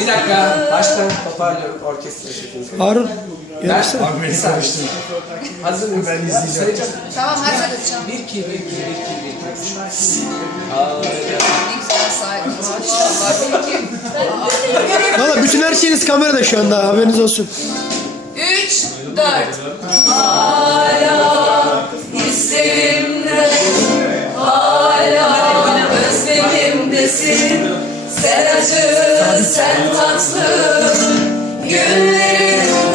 Bir dakika. Baştan toparlıyorum orkestra şefini. Harun. Ben Yarışsana. bir saniye. Hazır mıyız? Ben izleyeceğim. Tamam hazırız canım. 1 2 1 2 1 2 1 Ne güzel saygı. Maşallah. Peki. Valla bütün her şeyiniz kamerada şu anda haberiniz olsun. Üç, dört. Hala hislerimde, hala özlemimdesin. Sen acı, sen tatlı, günlerimdesin.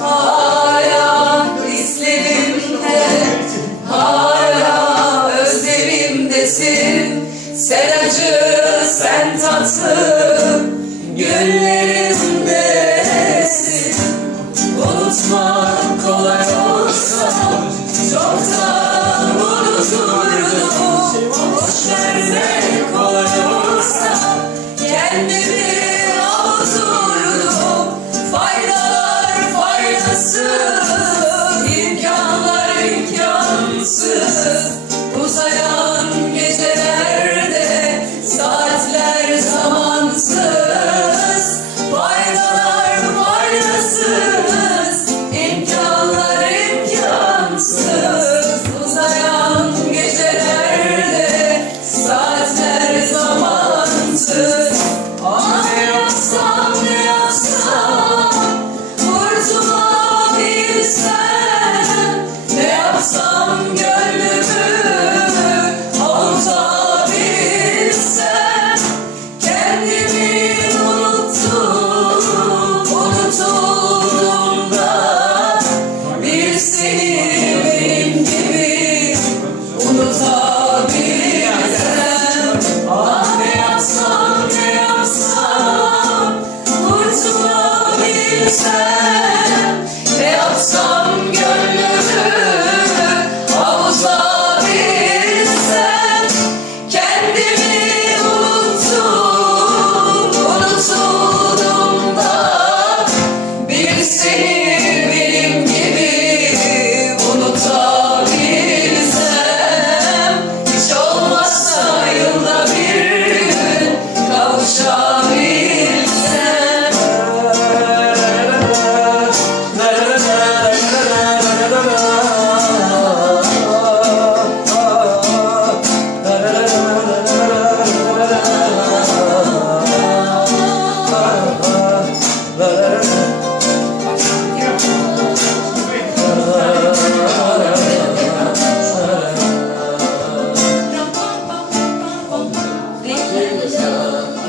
Hala hislerimde, hala özlemimdesin. Sen acı, sen tatlı, günlerimdesin. Jesus.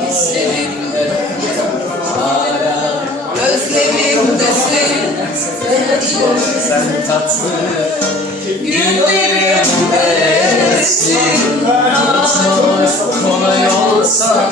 Hislerimde hala özlemimdesin Sen tatlı Günlerimdesin Unutmak kolay olsa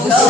goes.